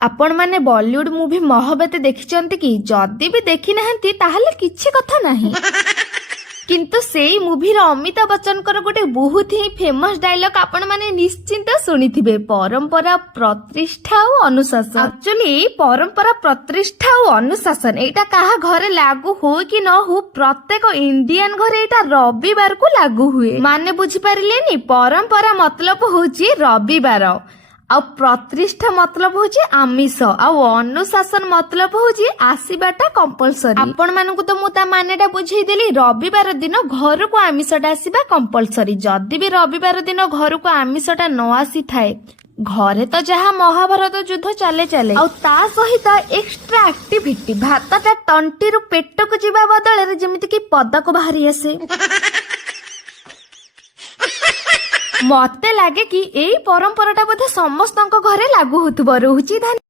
आपण माने बॉलीवुड मूवी महाबते देखिचंती कि जदि भी देखि नाहंती ताहले किछि कथा नाही किंतु सेई मूवीर अमिताभ बच्चन कर गोटे बहुत ही फेमस डायलॉग आपण माने निश्चिंत सुनिथिबे परंपरा प्रतिष्ठा और अनुशासन। एक्चुअली परंपरा प्रतिष्ठा और अनुशासन एटा कहा घरे लागू हो कि न हो प्रत्येक इंडियन घरे एटा रविवार को लागू हुए माने बुझी पारिलेनी परंपरा मतलब होची रविवार आ प्रतिष्ठा मतलब होची आमिष आ अनुशासन मतलब होची आसीबाटा कंपलसरी। आपण मानकु तो मु ता मानेटा बुझेई देली रविवार दिन घर को आमिषटा आसीबा कंपलसरी। जदि भी रविवार दिन घर को आमिषटा न आसी थाए घरे तो जहाँ महाभारत युद्ध चले चले आ ता सहित एक्स्ट्रा एक्टिविटी भातटा तंटी रु पेट को जीवा बदले जेमिति कि पदक बाहरी आसे मते लागे कि एई परंपराटा बोधे समस्तक घरे लागू होतुब। रहुची।